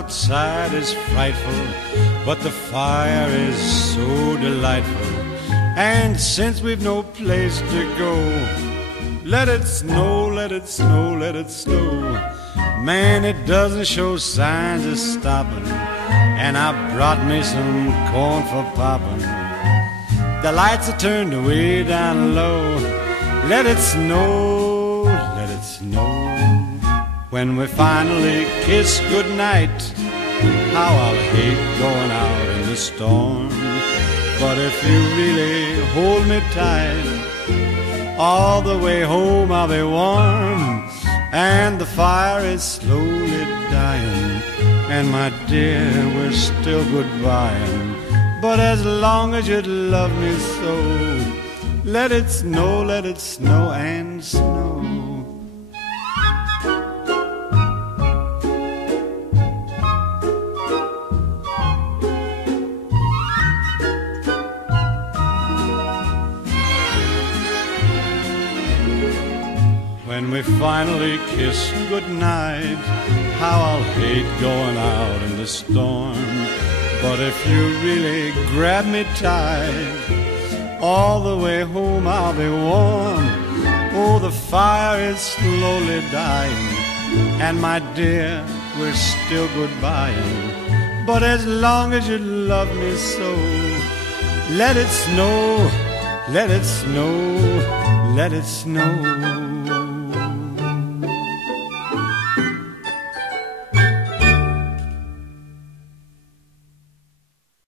outside is frightful, but the fire is so delightful. And since we've no place to go, let it snow, let it snow, let it snow. Man, it doesn't show signs of stopping, and I brought me some corn for popping. The lights are turned way down low. Let it snow, let it snow. When we finally kiss goodnight, how I'll hate going out in the storm. But if you really hold me tight, all the way home I'll be warm. And the fire is slowly dying, and my dear, we're still goodbying. But as long as you love me so, let it snow and snow. When we finally kiss goodnight, how I'll hate going out in the storm. But if you really grab me tight, all the way home I'll be warm. Oh, the fire is slowly dying, and my dear, we're still goodbying. But as long as you love me so, let it snow, let it snow, let it snow.